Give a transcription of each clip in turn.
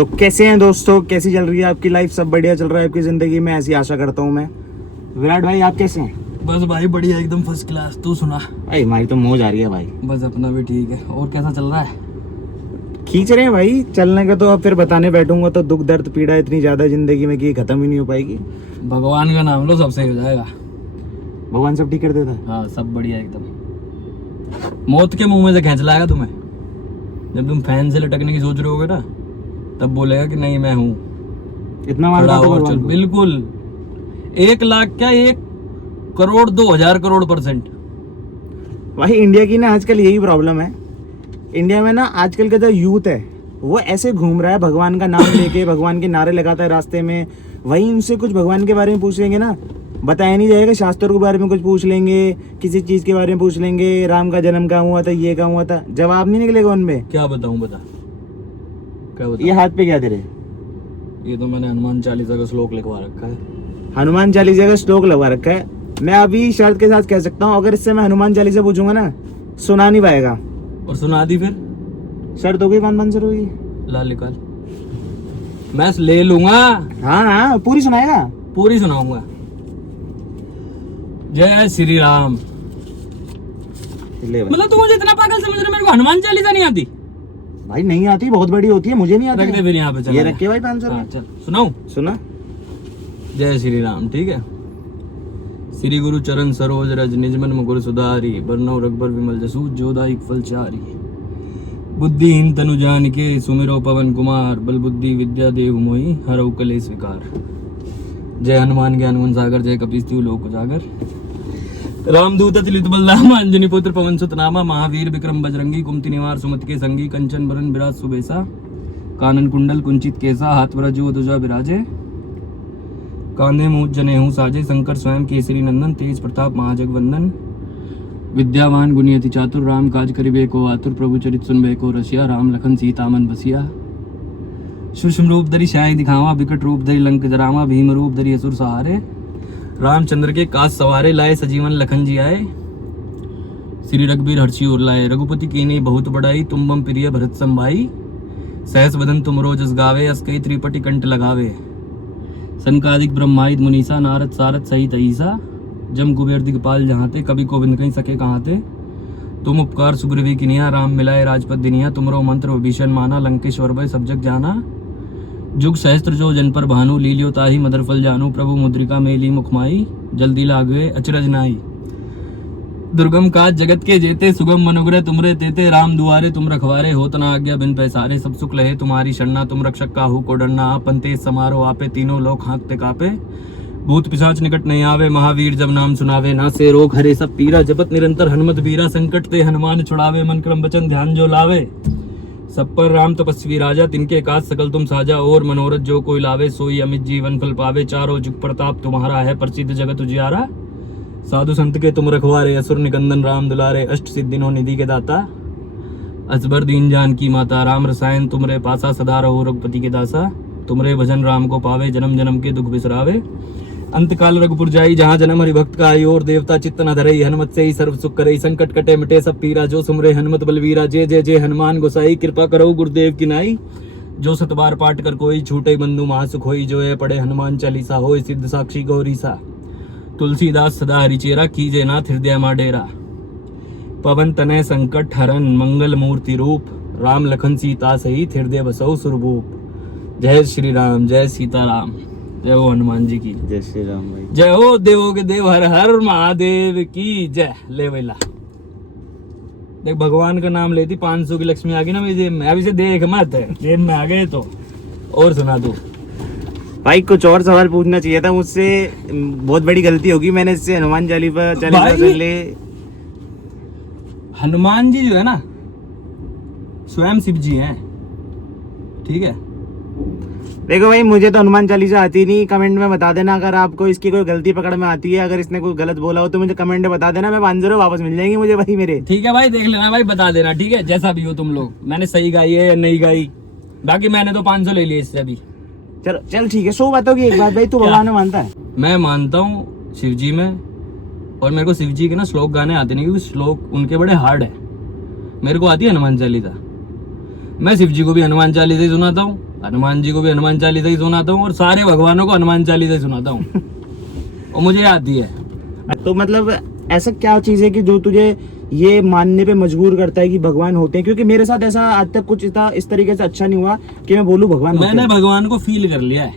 तो कैसे हैं दोस्तों, कैसी चल रही है आपकी लाइफ? सब बढ़िया चल रहा है आपकी जिंदगी में, ऐसी आशा करता हूँ मैं। विराट भाई आप कैसे हैं? बस भाई बढ़िया एकदम फर्स्ट क्लास। तू सुना? भाई हमारी तो मौज आ रही है भाई। बस अपना भी ठीक है। और कैसा चल रहा है? खींच रहे हैं भाई, चलने का तो अब फिर बताने बैठूंगा तो दुख दर्द पीड़ा इतनी ज्यादा जिंदगी में कि खत्म ही नहीं हो पाएगी। भगवान का नाम लो, सब सही हो जाएगा। भगवान सब ठीक कर देता है। हाँ सब बढ़िया एकदम। मौत के मुंह में से खींच लाएगा तुम्हें। जब तुम फैन से लटकने की सोच रहे होगे ना, तब बोलेगा कि नहीं मैं हूँ। इतना मार खड़ा डालता हो और भगवान चल। को। बिल्कुल 1 लाख क्या 1 करोड़ 2000 करोड़ %। भाई इंडिया की ना आजकल यही प्रॉब्लम है। इंडिया में ना आजकल का जो यूथ है वो ऐसे घूम रहा है, भगवान का नाम लेके भगवान के नारे लगाता है रास्ते में। वहीं उनसे कुछ भगवान के बारे में पूछ लेंगे ना, बताया नहीं जाएगा। शास्त्रों के बारे में कुछ पूछ लेंगे, किसी चीज के बारे में पूछ लेंगे, राम का जन्म कहाँ हुआ था, ये कहाँ हुआ था, जवाब नहीं निकलेगा उनमें। क्या बताऊं? बता क्या ये बताऊं? हाथ पे क्या तेरे? ये तो मैंने हनुमान चालीसा का श्लोक लिखवा रखा है। हनुमान चालीसा का श्लोक लगवा रखा है। मैं अभी शर्त के साथ कह सकता हूँ, अगर इससे मैं हनुमान चालीसा पूछूंगा ना, सुना नहीं पाएगा। और सुना दी फिर? शर्त हो गई, कौन बंद होगी? ला निकाल, मैं ले लूंगा। हाँ हाँ पूरी सुनाएगा। पूरी सुनाऊंगा। जय श्री राम। ले भाई। मतलब तू मुझे इतना पागल समझ रहा? मेरे को हनुमान चालीसा नहीं आती? भाई नहीं आती, बहुत बड़ी होती है, मुझे नहीं आती। रख दे फिर यहाँ पे। चल ये रखे भाई 500 हाँ, चल सुनाऊं? सुना। जय श्री राम। ठीक है। श्री गुरु चरण सरोज रज निजमन मुकुर सुधारी, बरनौ रघुबर विमल जसु जोदायक फल चारी। बुद्धिहीन तनु जानिके सुमिरो पवन कुमार, बल बुद्धि विद्या देहु मोहि हरऊ कलेश विकार। जय हनुमान ज्ञान गुण सागर, जय कपीस लोक उजागर। रामदूत अतुलित बलधामा, अंजनी पुत्र पवन सुत नामा, महावीर विक्रम बजरंगी, कुमति निवार सुमति के संगी, कंचन बरन विराज सुबेसा, कानन कुंडल कुंचित केसा, हाथ वज्र ध्वजा विराजे, कांधे मूंज जनेऊ साजे, शंकर स्वयं केसरी नंदन, तेज प्रताप महाजगवंदन, विद्यावान गुणी अति चातुर, राम काज करिबे को आतुर, प्रभु चरित सुनबे को रसिया, राम लखन सीता मन बसिया। सूक्ष्म रूप धरि श्याम दिखावा, विकट रूप धरि लंक जरावा, भीम रूप धरि असुर सहारे, रामचंद्र के काज सवारे, लाए सजीवन लखन जी आए, श्री रघुबीर हर्षि उर लाए, रघुपति कीन्ही बहुत बड़ाई, तुम मम प्रिय भरत सम भाई, सहस वदन तुमरो जस गावे, अस कई त्रिपटी कंठ लगावे, सनकादिक ब्रह्मादिक मुनीसा, नारद सारद सहित अहिसा, जम कुबेर दिगपाल जहांते, कवि कोविंद कहीं सके कहाते, तुम उपकार सुग्रीवी किनिया, राम मिलाए राजपद दिनिया, तुमरो मंत्र विभीषण माना, लंकेश्वर भय सब जग जाना, जुग सहस्त्र जो जन पर भानु, लीलियो ताहि मदर फल जानू, प्रभु मुद्रिका मेली मुखमाई, जल्दी लागवे अचरज नाई, दुर्गम काज जगत के जेते, सुगम मनुग्रह तुमरे तेते, राम दुआरे तुम रखवारे, होत न आज्ञा बिन पैसारे, सब सुख लहे तुम्हारी शरणा, तुम रक्षक काहू को डरना, आपन तेज समारो आपे, तीनों लोक हाँकते कापे, भूत पिशाच निकट नहीं आवे, महावीर जब नाम सुनावे, ना से रोग हरे सब पीरा, जपत निरंतर हनुमत बीरा, संकट ते हनुमान छुड़ावे, मन क्रम वचन ध्यान जो लावे, सब पर राम तपस्वी राजा, तिनके काज सकल तुम साजा, और मनोरथ जो कोई लावे, सोई अमित जीवन फल पावे, चारों जुग प्रताप तुम्हारा है, प्रसिद्ध जगत उजियारा, साधु संत के तुम रखवारे, असुर निकंदन राम दुलारे, अष्ट सिद्धिनों निधि के दाता, अजबर दीन जान की माता, राम रसायन तुमरे पासा, सदा रहो रघुपति के दासा, तुमरे भजन राम को पावे, जन्म जन्म के दुख बिसरावे, अंत काल रघुपुर जाई, जहाँ जन्म हरि भक्त का आई, और देवता चित्त न धरई, हनुमत से ही सर्व सुख करई, संकट कटे मिटे सब पीरा, जो सुमरे हनुमत बलवीरा, जय जय जय हनुमान गोसाई, कृपा करो गुरुदेव की नाई, जो सतबार पाठ कर कोई, छूटे बंधु महासुख होई, जो है पढ़े हनुमान चालीसा, होय सिद्ध साक्षी गौरीसा, तुलसीदास सदा हरिचेरा, कीजे नाथ हृदय मा डेरा, पवन तनय संकट हरन, मंगल मूर्ति रूप, राम लखन सीता सहित हृदय बसौ सुरभूप। जय श्री राम, जय सीताराम, जय हो हनुमान जी की, जय श्री राम भाई। जय हो देवों के देव हर हर महादेव की जय। ले वेला देख, भगवान का नाम लेती 500 की लक्ष्मी आ गई ना मेरी जेब में। अब इसे देख मत, जेब में आ गए तो। और सुना तू भाई कुछ और सवाल पूछना चाहिए था मुझसे, बहुत बड़ी गलती होगी, मैंने इससे हनुमान चालीसा से ले। हनुमान जी जो है ना स्वयं शिव जी हैं, ठीक है। देखो भाई मुझे तो हनुमान चालीसा आती नहीं, कमेंट में बता देना अगर आपको इसकी कोई गलती पकड़ में आती है, अगर इसने कोई गलत बोला हो तो मुझे कमेंट में बता देना, मैं 500 वापस मिल जाएंगे मुझे भाई मेरे। ठीक है भाई, देख लेना भाई, बता देना, ठीक है। जैसा भी हो तुम लोग, मैंने सही गाई है या नहीं गाई, बाकी मैंने तो 500 ले लिए इससे अभी। चलो चल ठीक है, 100 बातों की एक बात भाई, तू भगवान में मानता है? मैं मानता हूँ शिव जी में, और मेरे को शिव जी के ना श्लोक गाने आते नहीं, क्योंकि श्लोक उनके बड़े हार्ड है। मेरे को आती है हनुमान चालीसा, मैं शिव जी को भी हनुमान चालीसा ही सुनाता हूँ, हनुमान जी को भी हनुमान चालीसा ही सुनाता हूँ और सारे भगवानों को हनुमान चालीसा ही सुनाता हूँ और मुझे आती है। तो मतलब ऐसा क्या चीज है कि जो तुझे ये मानने पे मजबूर करता है कि भगवान होते हैं? क्योंकि मेरे साथ ऐसा आज तक कुछ इस तरीके से अच्छा नहीं हुआ कि मैं बोलूं भगवान होते मैंने हैं। भगवान को फील कर लिया है।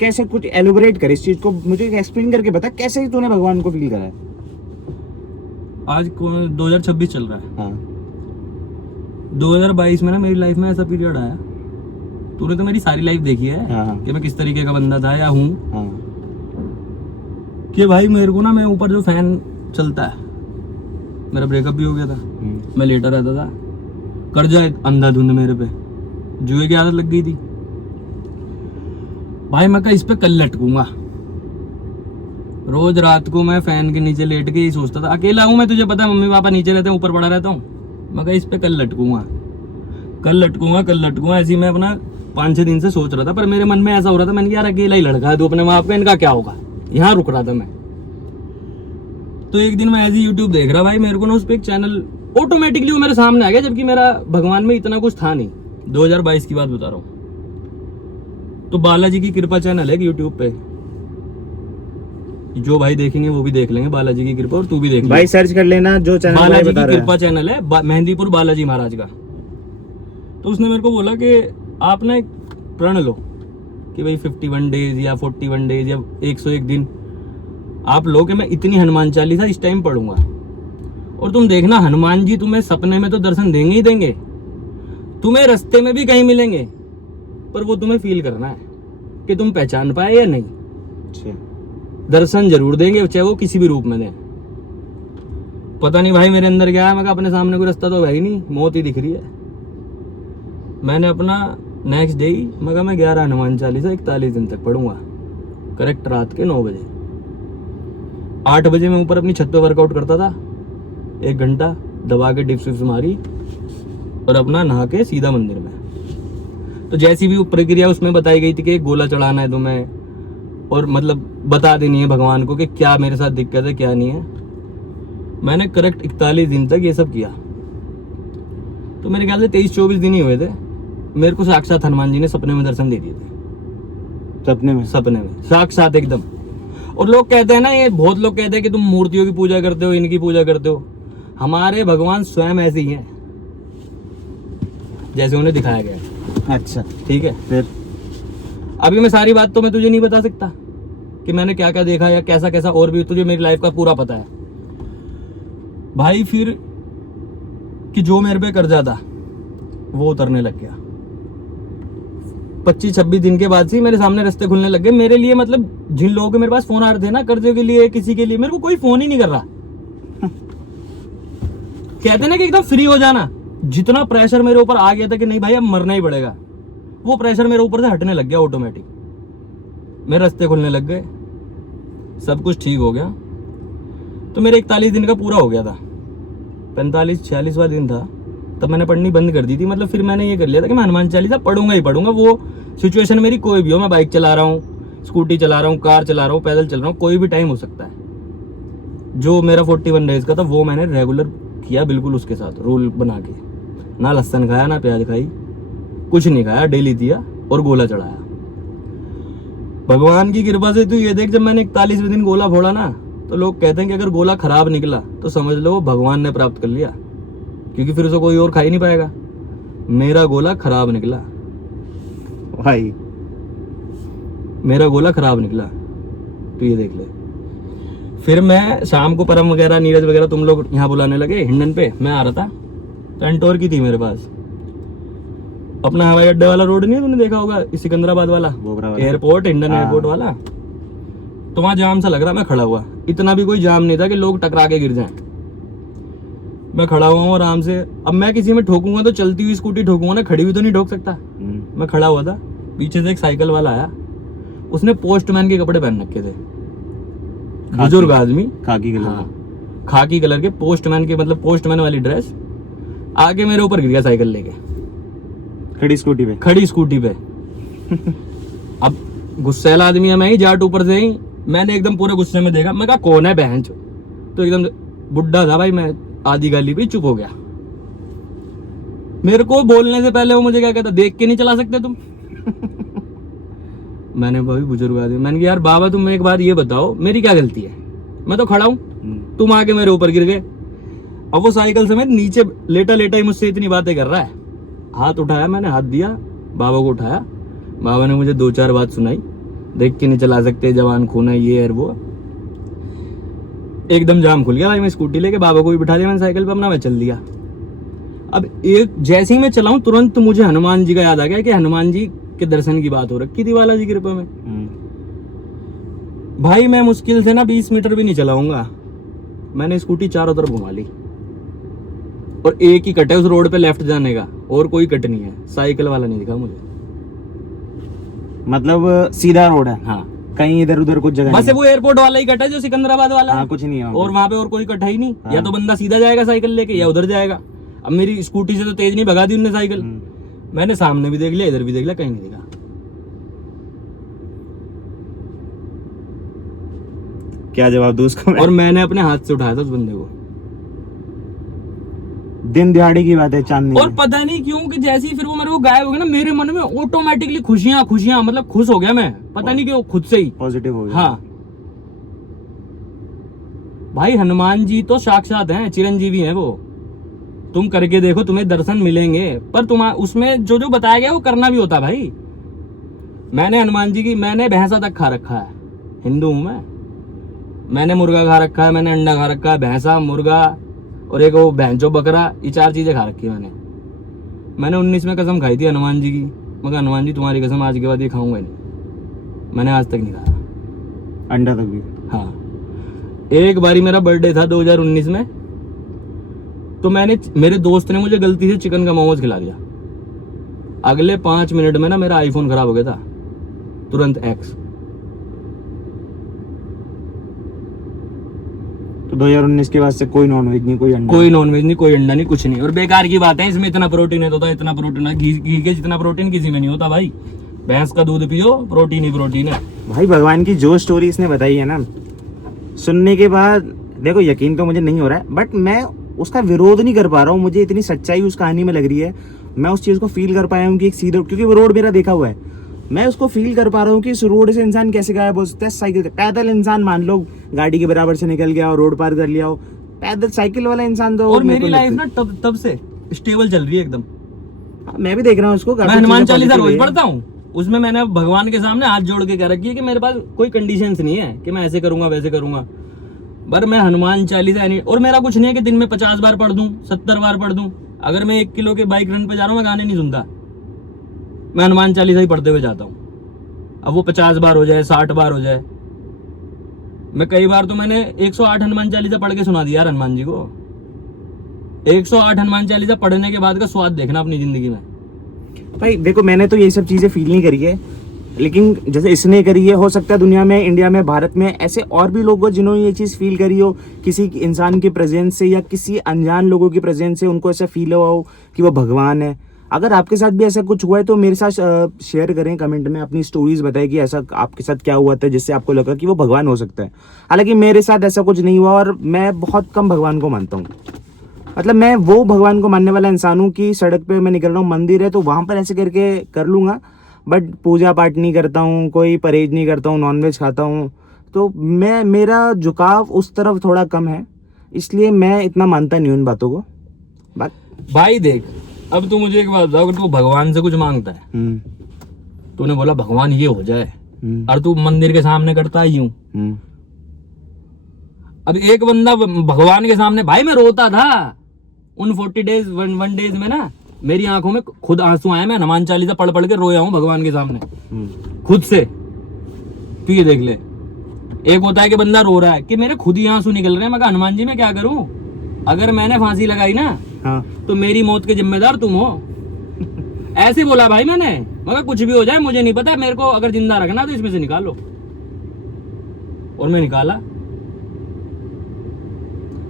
कैसे, कुछ एलोबरेट कर इस चीज को, मुझे एक्सप्लेन करके बता कैसे तूने भगवान को फील करा है। आज 2026 चल रहा है। हाँ 2022 में ना मेरी लाइफ में ऐसा पीरियड आया, तूने तो मेरी सारी लाइफ देखी है हाँ कि मैं किस तरीके का बंदा था या हूँ, हाँ कि भाई मेरे को ना, मैं ऊपर जो फैन चलता है, मेरा ब्रेकअप भी हो गया था, मैं लेटा रहता था, कर्जा अंधाधुंध मेरे पे, जुए की आदत लग गई थी भाई। मैं कहा इस पे कल लटकूंगा। रोज रात को मैं फैन के नीचे लेट के ही सोचता था, अकेला हूं मैं, तुझे पता है, मम्मी पापा नीचे रहते हैं, ऊपर पड़ा रहता हूँ। मैं कहा इस पे कल लटकूंगा, कल लटकूंगा, कल लटकूंगा, ऐसे ही मैं अपना 5-6 दिन से सोच रहा था। पर मेरे मन में ऐसा हो रहा था, मैंने कहा यार अकेला ही लड़का है, तू अपने माँ बाप का, इनका क्या होगा। यहाँ रुक रहा था मैं। तो एक दिन मैं ऐसे ही यूट्यूब देख रहा भाई, मेरे को ना उस पर एक चैनल ऑटोमेटिकली वो मेरे सामने आ गया, जबकि मेरा भगवान में इतना कुछ था नहीं। 2022 की बात बता रहा हूँ। तो बालाजी की कृपा चैनल है यूट्यूब पे, जो भाई देखेंगे वो भी देख लेंगे, बालाजी की कृपा, और तू भी देख भाई सर्च कर लेना जो चैनल बालाजी बता की रहा है। कृपा चैनल है, मेहंदीपुर बालाजी महाराज का। तो उसने मेरे को बोला कि आप ना एक प्रण लो कि भाई 51 डेज या 41 डेज या 101 दिन आप लो कि मैं इतनी हनुमान चालीसा इस टाइम पढ़ूंगा, और तुम देखना हनुमान जी तुम्हें सपने में तो दर्शन देंगे ही देंगे, तुम्हें रास्ते में भी कहीं मिलेंगे, पर वो तुम्हें फील करना है कि तुम पहचान पाए या नहीं। अच्छा। दर्शन जरूर देंगे, चाहे वो किसी भी रूप में दें। पता नहीं भाई मेरे अंदर क्या है, मैं कहा अपने सामने कोई रास्ता तो है ही नहीं, मौत ही दिख रही है। मैंने अपना नेक्स्ट डे ही मैं कहा मैं 11 हनुमान चालीसा 41 दिन तक पढ़ूंगा, करेक्ट रात के 9 बजे। 8 बजे मैं ऊपर अपनी छत पे वर्कआउट करता था, 1 घंटा दबा के डिप्स विप्स मारी और अपना नहा के सीधा मंदिर में। तो जैसी भी प्रक्रिया उसमें बताई गई थी कि एक गोला चढ़ाना है तुम्हें, और मतलब बता देनी है भगवान को कि क्या मेरे साथ दिक्कत है क्या नहीं है। मैंने करेक्ट 41 दिन तक ये सब किया। तो मेरे ख्याल से 23-24 दिन ही हुए थे, मेरे को साक्षात हनुमान जी ने सपने में दर्शन दे दिए थे। सपने में साक्षात एकदम। और लोग कहते हैं ना, ये बहुत लोग कहते हैं कि तुम मूर्तियों की पूजा करते हो, इनकी पूजा करते हो। हमारे भगवान स्वयं ऐसे ही हैं जैसे उन्हें दिखाया गया। अच्छा ठीक है, फिर अभी मैं सारी बात तो मैं तुझे नहीं बता सकता कि मैंने क्या क्या देखा या कैसा कैसा, और भी तुझे मेरी लाइफ का पूरा पता है भाई। फिर कि जो मेरे पे कर्जा था वो उतरने लग गया। 25-26 दिन के बाद से मेरे सामने रास्ते खुलने लग गए मेरे लिए। मतलब जिन लोगों के मेरे पास फोन आ रहे थे ना कर्जे के लिए, किसी के लिए, मेरे को कोई फोन ही नहीं कर रहा। कहते ना कि एकदम फ्री हो जाना। जितना प्रेशर मेरे ऊपर आ गया था कि नहीं भाई अब मरना ही पड़ेगा, वो प्रेशर मेरे ऊपर से हटने लग गया ऑटोमेटिक। मेरे रास्ते खुलने लग गए, सब कुछ ठीक हो गया। तो मेरे 41 दिन का पूरा हो गया था, 45-46वां दिन था, तब मैंने पढ़नी बंद कर दी थी। मतलब फिर मैंने ये कर लिया था कि मैं हनुमान चालीसा पढ़ूंगा ही पढ़ूंगा, वो सिचुएशन मेरी कोई भी हो। मैं बाइक चला रहा हूँ, स्कूटी चला रहा हूँ, कार चला रहा हूँ, पैदल चल रहा हूँ, कोई भी टाइम हो सकता है। जो मेरा 41 डेज का था वो मैंने रेगुलर किया, बिल्कुल उसके साथ रूल बना के। ना लहसुन खाया, ना प्याज खाई, कुछ नहीं खाया, डेली दिया और गोला चढ़ाया। भगवान की कृपा से तू ये देख, जब मैंने 41वें दिन गोला फोड़ा ना, तो लोग कहते हैं कि अगर गोला खराब निकला तो समझ लो वो भगवान ने प्राप्त कर लिया, क्योंकि फिर उसे कोई और खा ही नहीं पाएगा। मेरा गोला खराब निकला भाई, मेरा गोला खराब निकला, तो ये देख ले। फिर मैं शाम को परम वगैरह, नीरज वगैरह, तुम लोग यहाँ बुलाने लगे हिंडन पे, मैं आ रहा था। पेंटोर की थी मेरे पास, अपना हवाई अड्डे वाला रोड नहीं है, तुमने देखा होगा, सिकंदराबाद वाला एयरपोर्ट, हिंडन एयरपोर्ट वाला। तो वहां जाम सा लग रहा, मैं खड़ा हुआ। इतना भी कोई जाम नहीं था कि लोग टकरा के गिर जाएं। मैं खड़ा हुआ हूँ आराम से। अब मैं किसी में ठोकूंगा तो चलती हुई स्कूटी ठोकूंगा ना, खड़ी हुई तो नहीं ठोक सकता। मैं खड़ा हुआ था, पीछे से एक साइकिल वाला आया, उसने पोस्टमैन के कपड़े पहन रखे थे, बुजुर्ग आदमी, खाकी कलर। हाँ, खाकी कलर के पोस्टमैन के, मतलब पोस्टमैन वाली ड्रेस, आगे मेरे ऊपर गिर गया साइकिल लेके, खड़ी स्कूटी पे। अब गुस्सैला आदमी है मैं ही, जाट ऊपर से ही। मैंने एकदम पूरे गुस्से में देखा, मैं कहा कौन है बहन चो। तो एकदम बुड्ढा था भाई, मैं आधी गाली पे चुप हो गया। मेरे को बोलने से पहले वो मुझे क्या कहता, देख के नहीं चला सकते तुम। मैंने भाई बुजुर्ग आदमी, मैंने कहा यार बाबा तुम एक बार ये बताओ मेरी क्या गलती है, मैं तो खड़ा हूँ, तुम आके मेरे ऊपर गिर गए। अब वो साइकिल समेत नीचे लेटा लेटा ही मुझसे इतनी बातें कर रहा है। हाथ उठाया, मैंने हाथ दिया, बाबा को उठाया, बाबा ने मुझे 2-4 बात सुनाई, देख के नहीं चला सकते, जवान खून है, ये है वो। एकदम जाम खुल गया भाई, मैं स्कूटी लेके बाबा को भी बिठा दिया मैंने साइकिल पे, अपना मैं चल दिया। अब एक जैसे ही मैं चलाऊं तुरंत मुझे हनुमान जी का याद आ गया कि हनुमान जी के दर्शन की बात हो रखी थी बालाजी की कृपा में। भाई मैं मुश्किल से ना 20 मीटर भी नहीं चलाऊंगा, मैंने स्कूटी चारों तरफ घुमा ली और एक ही कट है उस रोड पे लेफ्ट जाने का, और कोई कट नहीं है, साइकिल वाला नहीं दिखा मुझे। मतलब सीधा रोड है, हाँ कहीं इधर उधर कुछ जगह बस नहीं वो एयरपोर्ट वाला ही कट है जो सिकंदराबाद वाला हाँ, है, कुछ नहीं है और वहां पे और कोई कट है ही नहीं। हाँ। या तो बंदा सीधा जाएगा साइकिल लेके या उधर जाएगा। अब मेरी स्कूटी से तो तेज नहीं भगा दी उनने साइकिल, मैंने सामने भी देख लिया, इधर भी देख लिया, कहीं नहीं दिखा। क्या जवाब दूं उसको मैं? और मैंने अपने हाथ से उठाया था उस बंदे को। दिन दिहाड़ी की बात है, चांदनी और में। पता नहीं क्यों कि जैसे ही फिर वो मेरे को गायब हो गया ना, मेरे मन में ऑटोमेटिकली खुशियां खुशियां, मतलब खुश हो गया मैं, पता नहीं क्यों, खुद से ही पॉजिटिव हो गया। हाँ भाई हनुमान जी तो साक्षात हैं, चिरंजीवी हैं वो, तुम करके देखो तुम्हें दर्शन मिलेंगे। पर तुम उसमें जो जो बताया गया वो करना भी होता है भाई। मैंने हनुमान जी की, मैंने भैंसा तक खा रखा है, हिंदू हूं मैंने मुर्गा खा रखा है, मैंने अंडा खा रखा है, भैंसा, मुर्गा और एक वो भैंसो बकरा, ये 4 चीजें खा रखी है मैंने 19 में कसम खाई थी हनुमान जी की, मगर हनुमान जी तुम्हारी कसम आज के बाद ये खाऊंगा नहीं, मैंने आज तक नहीं खाया अंडा तक भी। हाँ एक बारी मेरा बर्थडे था 2019 में, तो मेरे दोस्त ने मुझे गलती से चिकन का मोमोज खिला दिया। अगले 5 मिनट में ना मेरा आईफोन खराब हो गया था, तुरंत एक्स। तो 2019 के बाद से कोई नॉनवेज नहीं, कोई अंडा, कोई नॉनवेज नहीं, कोई अंडा नहीं, कुछ नहीं। और बेकार की बात है, इसमें इतना प्रोटीन है तो इतना प्रोटीन है, घी के जितना प्रोटीन किसी में नहीं होता भाई। भैंस का दूध पियो, प्रोटीन ही प्रोटीन है भाई। भगवान की जो स्टोरी इसने बताई है ना, सुनने के बाद देखो यकीन तो मुझे नहीं हो रहा है, बट मैं उसका विरोध नहीं कर पा रहा हूँ। मुझे इतनी सच्चाई उस कहानी में लग रही है, मैं उस चीज़ को फील कर पाया हूँ कि एक सीधा, क्योंकि वो रोड मेरा देखा हुआ है, मैं उसको फील कर पा रहा हूँ कि इस रोड से इंसान कैसे गायब हो सकता है। साइकिल से पैदल इंसान मान लो गाड़ी के बराबर से निकल गया और रोड पार कर लिया हो, पैदल साइकिल वाला इंसान तो। और मेरी लाइफ ना तब से स्टेबल चल रही है एकदम। मैं भी देख रहा हूँ उसको, मैं हनुमान चालीसा रोज पढ़ता हूँ, उसमें मैंने भगवान के सामने हाथ जोड़ के कह रखी है कि मेरे पास कोई कंडीशंस नहीं है कि मैं ऐसे करूंगा वैसे करूंगा, पर मैं हनुमान चालीसा नहीं। और मेरा कुछ नहीं है कि दिन में 50 बार पढ़ दूं, 70 बार पढ़ दूं। अगर मैं 1 किलो के बाइक रन पे जा रहा हूँ, मैं गाने नहीं सुनता, मैं हनुमान चालीसा ही पढ़ते हुए जाता हूँ। अब वो 50 बार हो जाए, 60 बार हो जाए, मैं कई बार तो मैंने 108 हनुमान चालीसा पढ़ के सुना दिया यार हनुमान जी को। 108 हनुमान चालीसा पढ़ने के बाद का स्वाद देखना अपनी जिंदगी में। भाई देखो, मैंने तो ये सब चीज़ें फील नहीं करी है, लेकिन जैसे इसने करी है, हो सकता है दुनिया में, इंडिया में, भारत में ऐसे और भी लोग हो जिन्होंने ये चीज़ फील करी हो, किसी इंसान के प्रेजेंस से या किसी अनजान लोगों की प्रेजेंस से उनको ऐसा फील हुआ हो कि वो भगवान है। अगर आपके साथ भी ऐसा कुछ हुआ है तो मेरे साथ शेयर करें कमेंट में, अपनी स्टोरीज बताएं कि ऐसा आपके साथ क्या हुआ था जिससे आपको लगा कि वो भगवान हो सकता है। हालांकि मेरे साथ ऐसा कुछ नहीं हुआ और मैं बहुत कम भगवान को मानता हूँ। मतलब मैं वो भगवान को मानने वाला इंसान हूँ कि सड़क पे मैं निकल रहा हूँ, मंदिर है तो वहाँ पर ऐसे करके कर लूँगा, बट पूजा पाठ नहीं करता हूँ, कोई परहेज नहीं करता हूँ, नॉनवेज खाता हूँ, तो मेरा झुकाव उस तरफ थोड़ा कम है, इसलिए मैं इतना मानता नहीं हूँ इन बातों को। बात भाई देख, अब तू मुझे एक बात बताओ, अगर तू भगवान से कुछ मांगता है, तूने बोला भगवान ये हो जाए, और तू मंदिर के सामने करता है यूं। अब एक बंदा भगवान के सामने, भाई मैं रोता था उन 40 डेज 1 डेज में ना, मेरी आंखों में खुद आंसू आए, मैं हनुमान चालीसा पढ़ पढ़ के रोया हूं भगवान के सामने खुद से। तू ये देख ले, एक होता है कि बंदा रो रहा है कि मेरे खुद ही आंसू निकल रहे हैं, मैं कहा हनुमान जी मैं क्या करूं, अगर मैंने फांसी लगाई ना तो मेरी मौत के जिम्मेदार तुम हो। ऐसे बोला भाई मैंने, मगर कुछ भी हो जाए मुझे नहीं पता, मेरे को अगर जिंदा रखना तो इसमें से निकालो। और मैं निकाला,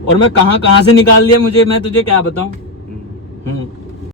और मैं कहां से निकाल दिया मुझे, मैं तुझे क्या बताऊं।